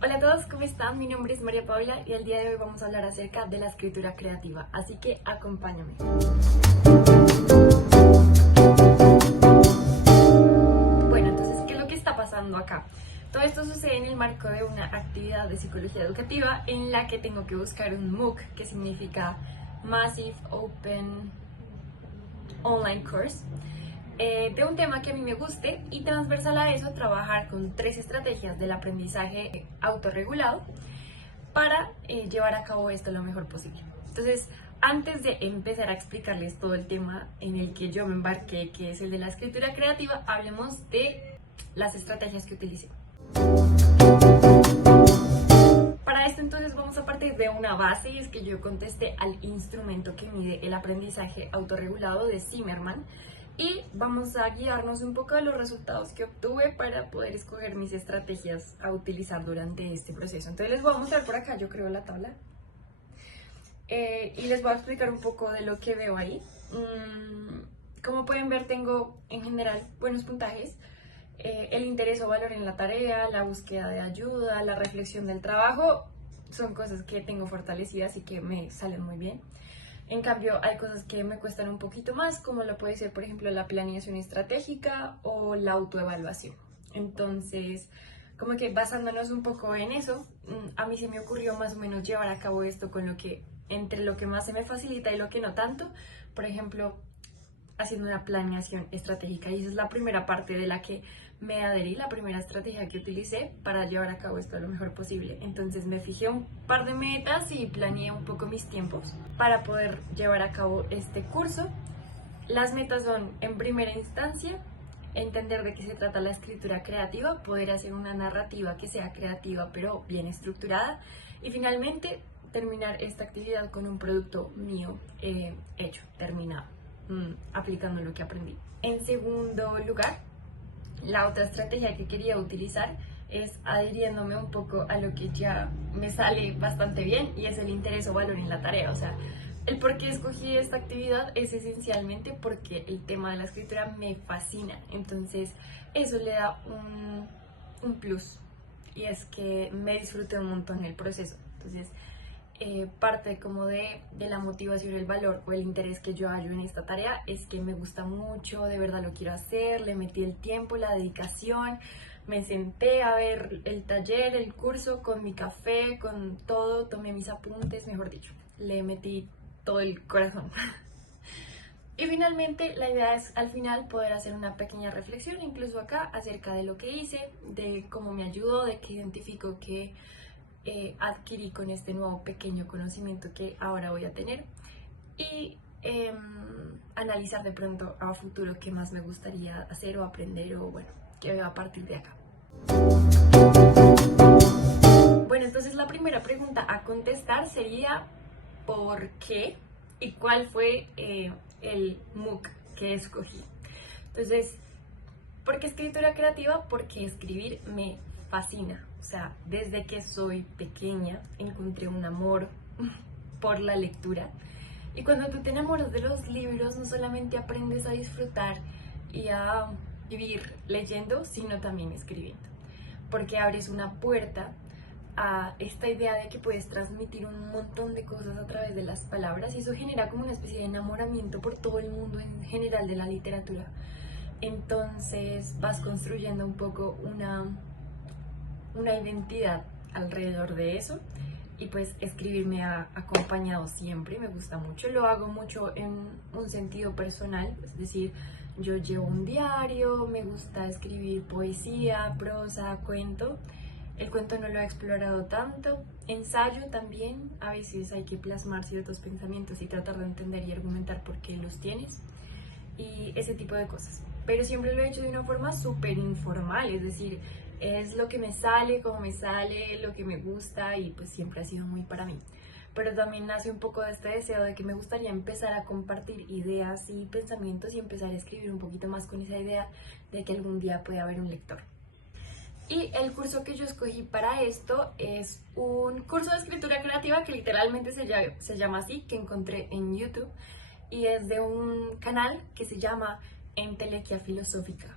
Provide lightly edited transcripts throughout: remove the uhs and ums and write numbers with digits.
Hola a todos, ¿cómo están? Mi nombre es María Paula y el día de hoy vamos a hablar acerca de la escritura creativa, así que acompáñame. Bueno, entonces, ¿qué es lo que está pasando acá? Todo esto sucede en el marco de una actividad de psicología educativa en la que tengo que buscar un MOOC, que significa Massive Open Online Course, de un tema que a mí me guste y transversal a eso trabajar con 3 estrategias del aprendizaje autorregulado para llevar a cabo esto lo mejor posible. Entonces, antes de empezar a explicarles todo el tema en el que yo me embarqué, que es el de la escritura creativa, hablemos de las estrategias que utilicé. Para esto entonces vamos a partir de una base y es que yo contesté al instrumento que mide el aprendizaje autorregulado de Zimmerman y vamos a guiarnos un poco de los resultados que obtuve para poder escoger mis estrategias a utilizar durante este proceso. Entonces les voy a mostrar por acá, yo creo, la tabla y les voy a explicar un poco de lo que veo ahí. Como pueden ver, tengo en general buenos puntajes. El interés o valor en la tarea, la búsqueda de ayuda, la reflexión del trabajo, son cosas que tengo fortalecidas y que me salen muy bien. En cambio, hay cosas que me cuestan un poquito más, como lo puede ser, por ejemplo, la planeación estratégica o la autoevaluación. Entonces, como que basándonos un poco en eso, a mí se me ocurrió más o menos llevar a cabo esto con lo que, entre lo que más se me facilita y lo que no tanto. Por ejemplo, haciendo una planeación estratégica, y esa es la primera parte de la que me adherí, la primera estrategia que utilicé para llevar a cabo esto lo mejor posible. Entonces me fijé un par de metas y planeé un poco mis tiempos para poder llevar a cabo este curso. Las metas son, en primera instancia, entender de qué se trata la escritura creativa, poder hacer una narrativa que sea creativa pero bien estructurada, y finalmente terminar esta actividad con un producto mío hecho, terminado, aplicando lo que aprendí. En segundo lugar, la otra estrategia que quería utilizar es adhiriéndome un poco a lo que ya me sale bastante bien y es el interés o valor en la tarea. O sea, el por qué escogí esta actividad es esencialmente porque el tema de la escritura me fascina. Entonces, eso le da un plus y es que me disfruté un montón el proceso. Entonces, parte como de la motivación, el valor o el interés que yo hallo en esta tarea es que me gusta mucho, de verdad lo quiero hacer, le metí el tiempo, la dedicación, me senté a ver el taller, el curso con mi café, con todo, tomé mis apuntes, mejor dicho, le metí todo el corazón. Y finalmente la idea es al final poder hacer una pequeña reflexión, incluso acá, acerca de lo que hice, de cómo me ayudó, de qué identifico que adquirí con este nuevo pequeño conocimiento que ahora voy a tener y analizar de pronto a futuro qué más me gustaría hacer o aprender o bueno, qué veo a partir de acá. Bueno, entonces la primera pregunta a contestar sería ¿por qué? ¿Y cuál fue el MOOC que escogí? Entonces, ¿por qué escritura creativa? Porque escribir me fascina. O sea, desde que soy pequeña encontré un amor por la lectura. Y cuando tú te enamoras de los libros, no solamente aprendes a disfrutar y a vivir leyendo, sino también escribiendo. Porque abres una puerta a esta idea de que puedes transmitir un montón de cosas a través de las palabras y eso genera como una especie de enamoramiento por todo el mundo en general de la literatura. Entonces vas construyendo un poco una identidad alrededor de eso y pues escribir me ha acompañado siempre, me gusta mucho, lo hago mucho en un sentido personal, es decir, yo llevo un diario, me gusta escribir poesía, prosa, cuento. El cuento no lo he explorado tanto, ensayo también, a veces hay que plasmar ciertos pensamientos y tratar de entender y argumentar por qué los tienes y ese tipo de cosas. Pero siempre lo he hecho de una forma súper informal, es decir, es lo que me sale, como me sale, lo que me gusta y pues siempre ha sido muy para mí. Pero también nace un poco de este deseo de que me gustaría empezar a compartir ideas y pensamientos y empezar a escribir un poquito más con esa idea de que algún día puede haber un lector. Y el curso que yo escogí para esto es un curso de escritura creativa que literalmente se llama así, que encontré en YouTube y es de un canal que se llama Entelequia Filosófica.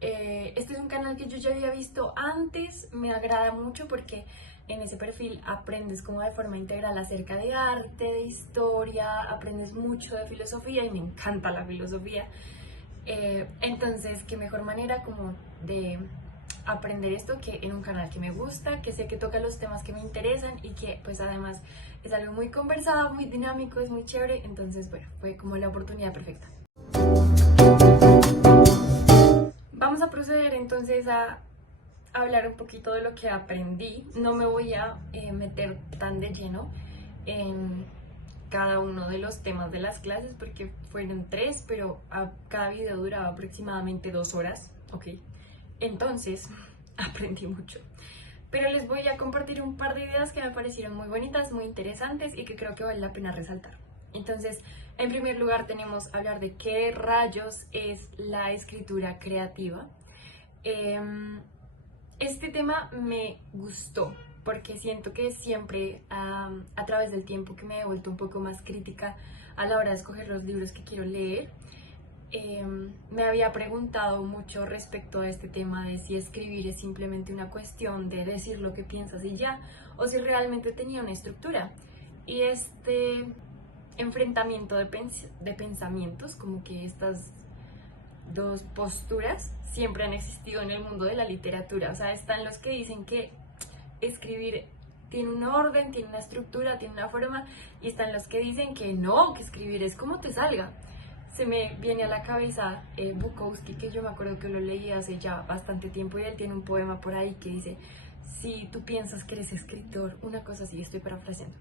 Este es un canal que yo ya había visto antes, me agrada mucho porque en ese perfil aprendes como de forma integral acerca de arte, de historia, aprendes mucho de filosofía y me encanta la filosofía. Entonces, qué mejor manera como de aprender esto que en un canal que me gusta, que sé que toca los temas que me interesan y que pues además es algo muy conversado, muy dinámico, es muy chévere. Entonces, bueno, fue como la oportunidad perfecta. Vamos a proceder entonces a hablar un poquito de lo que aprendí. No me voy a meter tan de lleno en cada uno de los temas de las clases porque fueron 3, pero cada video duraba aproximadamente 2 horas, ¿ok? Entonces, aprendí mucho. Pero les voy a compartir un par de ideas que me parecieron muy bonitas, muy interesantes y que creo que vale la pena resaltar. Entonces, en primer lugar tenemos hablar de qué rayos es la escritura creativa. Este tema me gustó porque siento que siempre a través del tiempo que me he vuelto un poco más crítica a la hora de escoger los libros que quiero leer, me había preguntado mucho respecto a este tema de si escribir es simplemente una cuestión de decir lo que piensas y ya, o si realmente tenía una estructura. Y este enfrentamiento de pensamientos, como que estas dos posturas siempre han existido en el mundo de la literatura. O sea, están los que dicen que escribir tiene un orden, tiene una estructura, tiene una forma, y están los que dicen que no, que escribir es como te salga. Se me viene a la cabeza Bukowski, que yo me acuerdo que lo leí hace ya bastante tiempo y él tiene un poema por ahí que dice: si tú piensas que eres escritor, una cosa así, estoy parafraseando.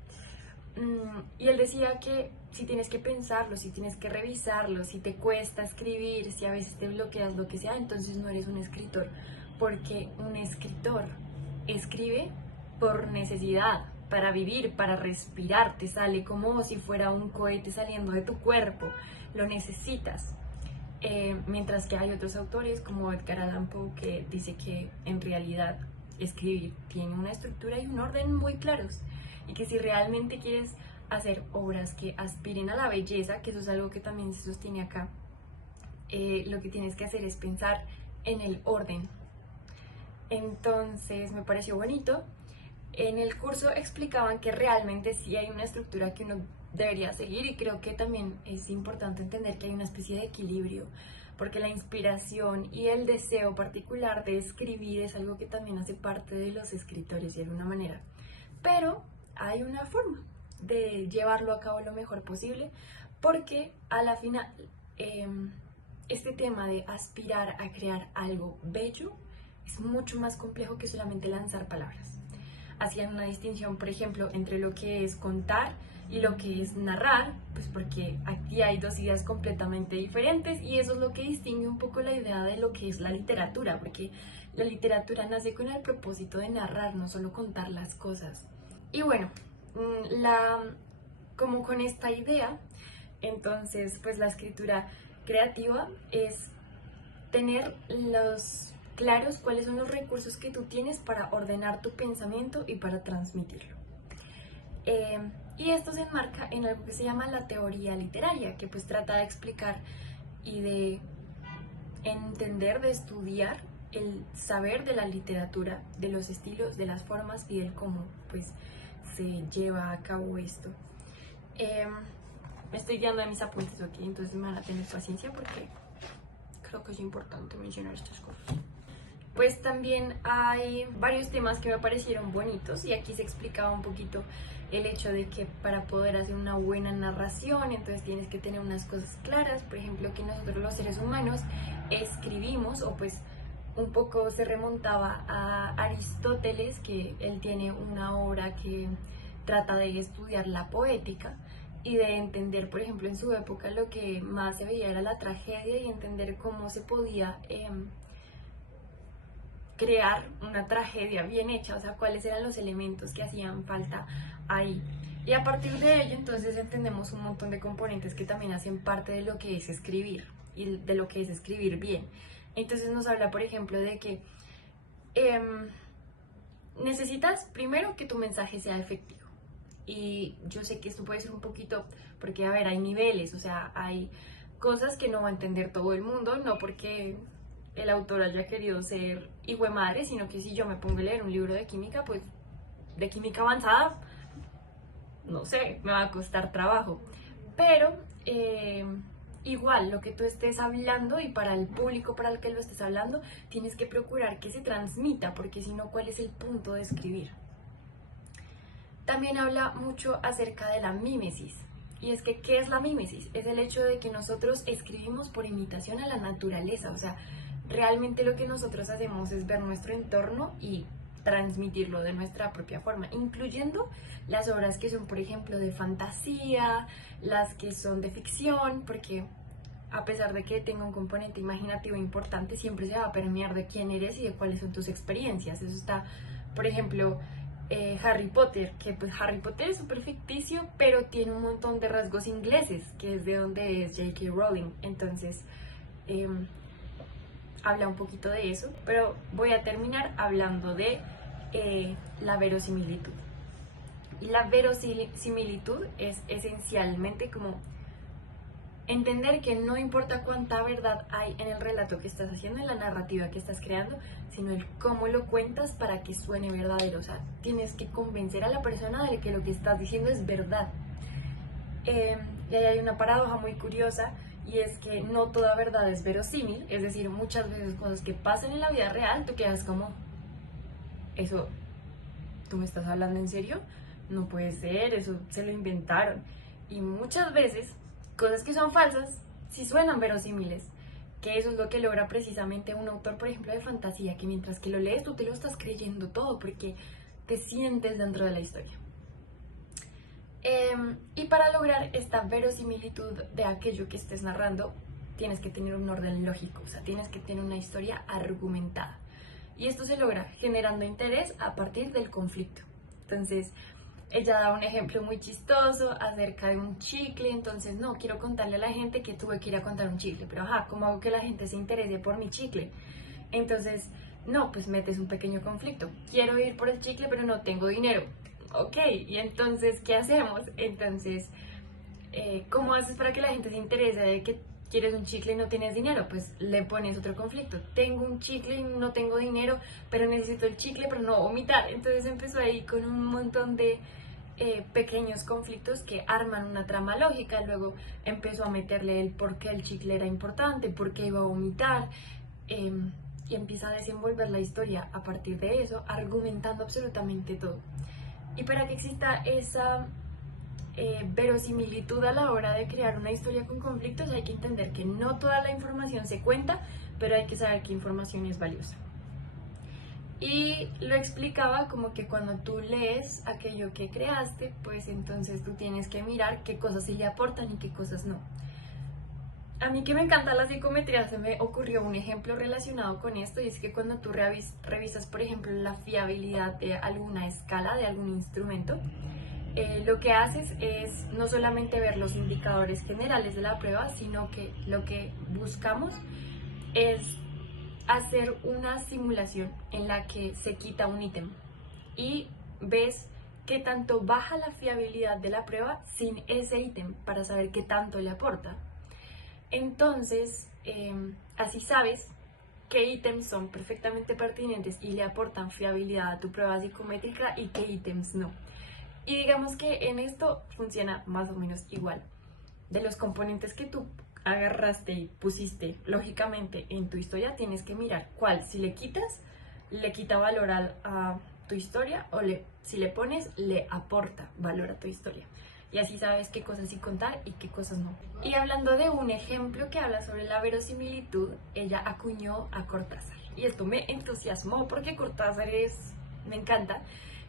Y él decía que si tienes que pensarlo, si tienes que revisarlo, si te cuesta escribir, si a veces te bloqueas, lo que sea, entonces no eres un escritor, porque un escritor escribe por necesidad, para vivir, para respirar, te sale como si fuera un cohete saliendo de tu cuerpo, lo necesitas. Mientras que hay otros autores como Edgar Allan Poe que dice que en realidad escribir tiene una estructura y un orden muy claros y que si realmente quieres hacer obras que aspiren a la belleza, que eso es algo que también se sostiene acá, lo que tienes que hacer es pensar en el orden. Entonces me pareció bonito. En el curso explicaban que realmente sí hay una estructura que uno debería seguir y creo que también es importante entender que hay una especie de equilibrio, porque la inspiración y el deseo particular de escribir es algo que también hace parte de los escritores de alguna manera, pero hay una forma de llevarlo a cabo lo mejor posible, porque a la final este tema de aspirar a crear algo bello es mucho más complejo que solamente lanzar palabras. Hacían una distinción, por ejemplo, entre lo que es contar y lo que es narrar, pues porque aquí hay dos ideas completamente diferentes y eso es lo que distingue un poco la idea de lo que es la literatura, porque la literatura nace con el propósito de narrar, no solo contar las cosas. Y bueno, como con esta idea, entonces pues la escritura creativa es tener claros cuáles son los recursos que tú tienes para ordenar tu pensamiento y para transmitirlo. Y esto se enmarca en algo que se llama la teoría literaria, que pues trata de explicar y de entender, de estudiar el saber de la literatura, de los estilos, de las formas y del cómo pues se lleva a cabo esto. Me estoy guiando de mis apuntes aquí, entonces me van a tener paciencia porque creo que es importante mencionar estas cosas. Pues también hay varios temas que me parecieron bonitos y aquí se explicaba un poquito el hecho de que para poder hacer una buena narración entonces tienes que tener unas cosas claras, por ejemplo que nosotros los seres humanos escribimos, o pues un poco se remontaba a Aristóteles, que él tiene una obra que trata de estudiar la poética y de entender, por ejemplo, en su época lo que más se veía era la tragedia y entender cómo se podía crear una tragedia bien hecha, o sea, cuáles eran los elementos que hacían falta ahí. Y a partir de ello, entonces entendemos un montón de componentes que también hacen parte de lo que es escribir y de lo que es escribir bien. Entonces nos habla, por ejemplo, de que necesitas primero que tu mensaje sea efectivo. Y yo sé que esto puede ser un poquito, porque a ver, hay niveles, o sea, hay cosas que no va a entender todo el mundo, no porque el autor haya querido ser hijo de madre, sino que si yo me pongo a leer un libro de química, pues de química avanzada, no sé, me va a costar trabajo. Pero igual, lo que tú estés hablando y para el público para el que lo estés hablando, tienes que procurar que se transmita, porque si no, ¿cuál es el punto de escribir? También habla mucho acerca de la mímesis. Y es que, ¿qué es la mímesis? Es el hecho de que nosotros escribimos por imitación a la naturaleza. O sea, realmente lo que nosotros hacemos es ver nuestro entorno y transmitirlo de nuestra propia forma, incluyendo las obras que son, por ejemplo, de fantasía, las que son de ficción, porque a pesar de que tenga un componente imaginativo importante, siempre se va a permear de quién eres y de cuáles son tus experiencias. Eso está, por ejemplo, Harry Potter, que pues Harry Potter es súper ficticio, pero tiene un montón de rasgos ingleses, que es de donde es J.K. Rowling. Entonces, habla un poquito de eso, pero voy a terminar hablando de la verosimilitud. Y la verosimilitud es esencialmente como entender que no importa cuánta verdad hay en el relato que estás haciendo, en la narrativa que estás creando, sino el cómo lo cuentas para que suene verdadero. O sea, tienes que convencer a la persona de que lo que estás diciendo es verdad. Y ahí hay una paradoja muy curiosa, y es que no toda verdad es verosímil. Es decir, muchas veces cosas que pasan en la vida real, tú quedas como, eso, ¿tú me estás hablando en serio? No puede ser, eso se lo inventaron. Y muchas veces cosas que son falsas sí suenan verosímiles, que eso es lo que logra precisamente un autor, por ejemplo, de fantasía, que mientras que lo lees tú te lo estás creyendo todo porque te sientes dentro de la historia. Y para lograr esta verosimilitud de aquello que estés narrando, tienes que tener un orden lógico, o sea, tienes que tener una historia argumentada. Y esto se logra generando interés a partir del conflicto. Entonces, ella da un ejemplo muy chistoso acerca de un chicle. Entonces, no, quiero contarle a la gente que tuve que ir a contar un chicle, pero ajá, ¿cómo hago que la gente se interese por mi chicle? Entonces, no, pues metes un pequeño conflicto. Quiero ir por el chicle, pero no tengo dinero. Ok, y entonces, ¿qué hacemos? Entonces, ¿cómo haces para que la gente se interese de que quieres un chicle y no tienes dinero? Pues le pones otro conflicto. Tengo un chicle y no tengo dinero, pero necesito el chicle, pero no vomitar. Entonces empezó ahí con un montón de pequeños conflictos que arman una trama lógica. Luego empezó a meterle el por qué el chicle era importante, por qué iba a vomitar, y empieza a desenvolver la historia a partir de eso, argumentando absolutamente todo. Y para que exista esa verosimilitud a la hora de crear una historia con conflictos, hay que entender que no toda la información se cuenta, pero hay que saber qué información es valiosa. Y lo explicaba como que cuando tú lees aquello que creaste, pues entonces tú tienes que mirar qué cosas sí le aportan y qué cosas no. A mí, que me encanta la psicometría, se me ocurrió un ejemplo relacionado con esto, y es que cuando tú revisas, por ejemplo, la fiabilidad de alguna escala, de algún instrumento, lo que haces es no solamente ver los indicadores generales de la prueba, sino que lo que buscamos es hacer una simulación en la que se quita un ítem y ves qué tanto baja la fiabilidad de la prueba sin ese ítem para saber qué tanto le aporta. Entonces, así sabes qué ítems son perfectamente pertinentes y le aportan fiabilidad a tu prueba psicométrica y qué ítems no. Y digamos que en esto funciona más o menos igual. De los componentes que tú agarraste y pusiste lógicamente en tu historia, tienes que mirar cuál, si le quitas, le quita valor a tu historia, o si le pones, le aporta valor a tu historia. Y así sabes qué cosas sí contar y qué cosas no. Y hablando de un ejemplo que habla sobre la verosimilitud, ella acuñó a Cortázar. Y esto me entusiasmó porque Cortázar me encanta.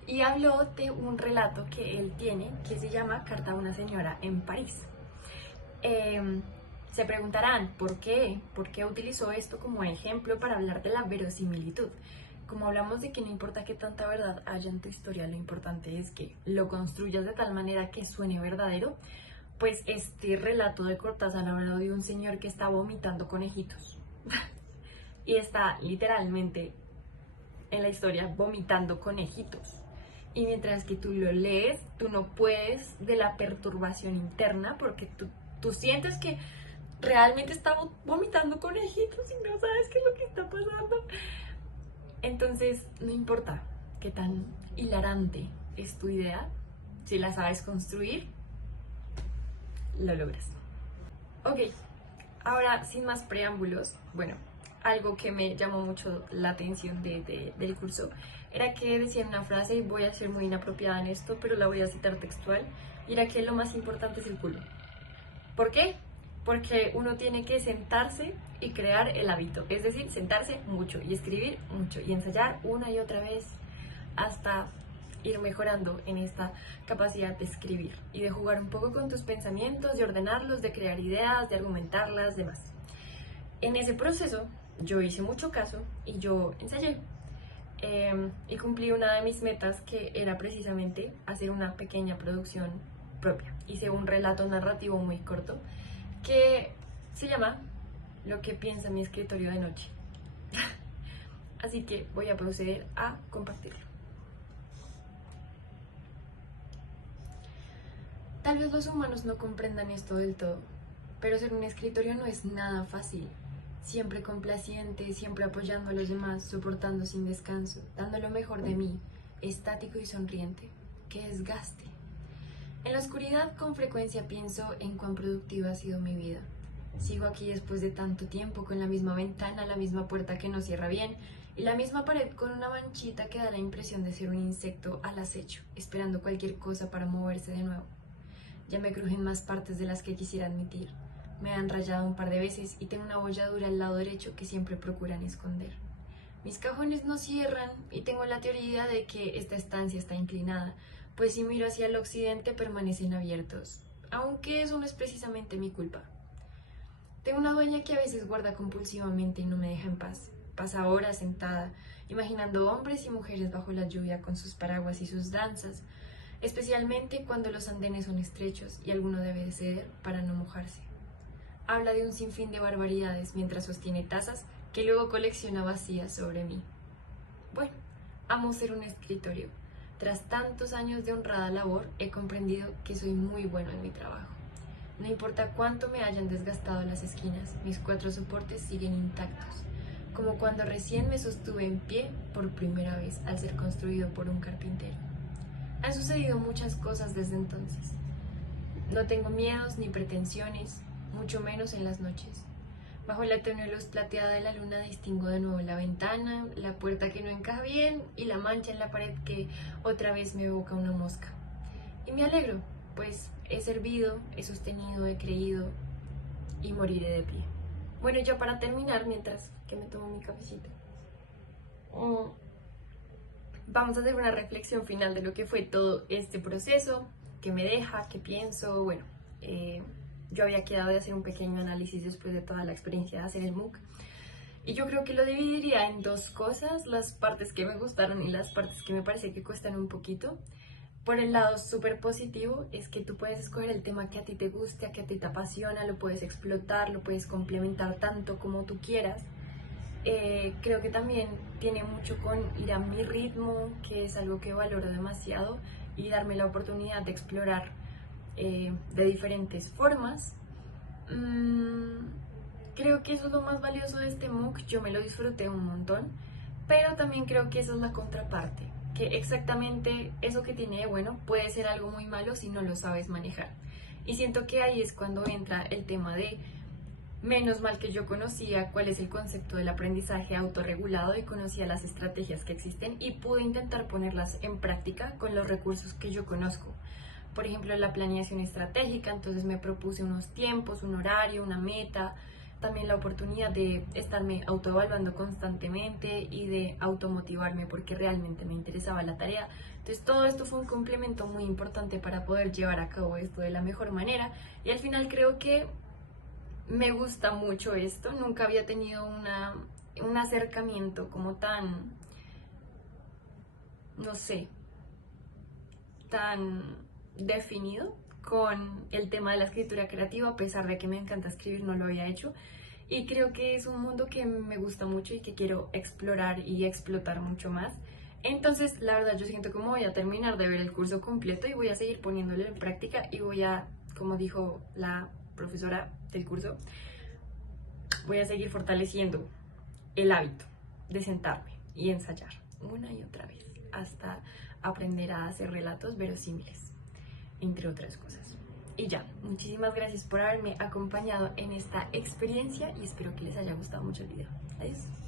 Y habló de un relato que él tiene que se llama Carta a una señora en París. Se preguntarán, ¿por qué? ¿Por qué utilizó esto como ejemplo para hablar de la verosimilitud? Como hablamos de que no importa qué tanta verdad haya en tu historia, lo importante es que lo construyas de tal manera que suene verdadero, pues este relato de Cortázar habla de un señor que está vomitando conejitos. Y está literalmente en la historia vomitando conejitos. Y mientras que tú lo lees, tú no puedes de la perturbación interna, porque tú sientes que realmente estamos vomitando conejitos y no sabes qué es lo que está pasando. Entonces, no importa qué tan hilarante es tu idea, si la sabes construir, lo logras. Ok, ahora sin más preámbulos, bueno, algo que me llamó mucho la atención del curso era que decía una frase, y voy a ser muy inapropiada en esto, pero la voy a citar textual, y era que lo más importante es el culo. ¿Por qué? Porque uno tiene que sentarse y crear el hábito, es decir, sentarse mucho y escribir mucho y ensayar una y otra vez hasta ir mejorando en esta capacidad de escribir y de jugar un poco con tus pensamientos, de ordenarlos, de crear ideas, de argumentarlas, demás. En ese proceso yo hice mucho caso y yo ensayé. Y cumplí una de mis metas, que era precisamente hacer una pequeña producción propia. Hice un relato narrativo muy corto que se llama Lo que piensa mi escritorio de noche. Así que voy a proceder a compartirlo. Tal vez los humanos no comprendan esto del todo, pero ser un escritorio no es nada fácil. Siempre complaciente, siempre apoyando a los demás, soportando sin descanso, dando lo mejor de mí, estático y sonriente. ¡Qué desgaste! En la oscuridad con frecuencia pienso en cuán productiva ha sido mi vida. Sigo aquí después de tanto tiempo, con la misma ventana, la misma puerta que no cierra bien y la misma pared con una manchita que da la impresión de ser un insecto al acecho, esperando cualquier cosa para moverse de nuevo. Ya me crujen más partes de las que quisiera admitir. Me han rayado un par de veces y tengo una bolladura al lado derecho que siempre procuran esconder. Mis cajones no cierran y tengo la teoría de que esta estancia está inclinada, pues si miro hacia el occidente permanecen abiertos, aunque eso no es precisamente mi culpa. Tengo una dueña que a veces guarda compulsivamente y no me deja en paz. Pasa horas sentada, imaginando hombres y mujeres bajo la lluvia con sus paraguas y sus danzas, especialmente cuando los andenes son estrechos y alguno debe ceder para no mojarse. Habla de un sinfín de barbaridades mientras sostiene tazas que luego colecciona vacías sobre mí. Bueno, amo ser un escritorio. Tras tantos años de honrada labor, he comprendido que soy muy bueno en mi trabajo. No importa cuánto me hayan desgastado las esquinas, mis 4 soportes siguen intactos, como cuando recién me sostuve en pie por primera vez al ser construido por un carpintero. Han sucedido muchas cosas desde entonces. No tengo miedos ni pretensiones, mucho menos en las noches. Bajo la tenue luz plateada de la luna distingo de nuevo la ventana, la puerta que no encaja bien y la mancha en la pared que otra vez me evoca una mosca. Y me alegro, pues he servido, he sostenido, he creído y moriré de pie. Bueno, ya para terminar, mientras que me tomo mi cafecito, vamos a hacer una reflexión final de lo que fue todo este proceso, qué me deja, qué pienso. Bueno, yo había quedado de hacer un pequeño análisis después de toda la experiencia de hacer el MOOC. Y yo creo que lo dividiría en 2 cosas, las partes que me gustaron y las partes que me parece que cuestan un poquito. Por el lado súper positivo es que tú puedes escoger el tema que a ti te guste, a que a ti te apasiona, lo puedes explotar, lo puedes complementar tanto como tú quieras. Creo que también tiene mucho con ir a mi ritmo, que es algo que valoro demasiado, y darme la oportunidad de explorar de diferentes formas. Creo que eso es lo más valioso de este MOOC, yo me lo disfruté un montón, pero también creo que esa es la contraparte, que exactamente eso que tiene de bueno puede ser algo muy malo si no lo sabes manejar. Y siento que ahí es cuando entra el tema de, menos mal que yo conocía cuál es el concepto del aprendizaje autorregulado y conocía las estrategias que existen y pude intentar ponerlas en práctica con los recursos que yo conozco. Por ejemplo, la planeación estratégica, entonces me propuse unos tiempos, un horario, una meta, también la oportunidad de estarme autoevaluando constantemente y de automotivarme porque realmente me interesaba la tarea. Entonces todo esto fue un complemento muy importante para poder llevar a cabo esto de la mejor manera, y al final creo que me gusta mucho esto. Nunca había tenido un acercamiento como tan, no sé, tan definido con el tema de la escritura creativa. A pesar de que me encanta escribir, no lo había hecho, y creo que es un mundo que me gusta mucho y que quiero explorar y explotar mucho más. Entonces, la verdad, yo siento como voy a terminar de ver el curso completo y voy a seguir poniéndolo en práctica y voy a, como dijo la profesora del curso, voy a seguir fortaleciendo el hábito de sentarme y ensayar una y otra vez hasta aprender a hacer relatos verosímiles, entre otras cosas. Y ya, muchísimas gracias por haberme acompañado en esta experiencia y espero que les haya gustado mucho el video. Adiós.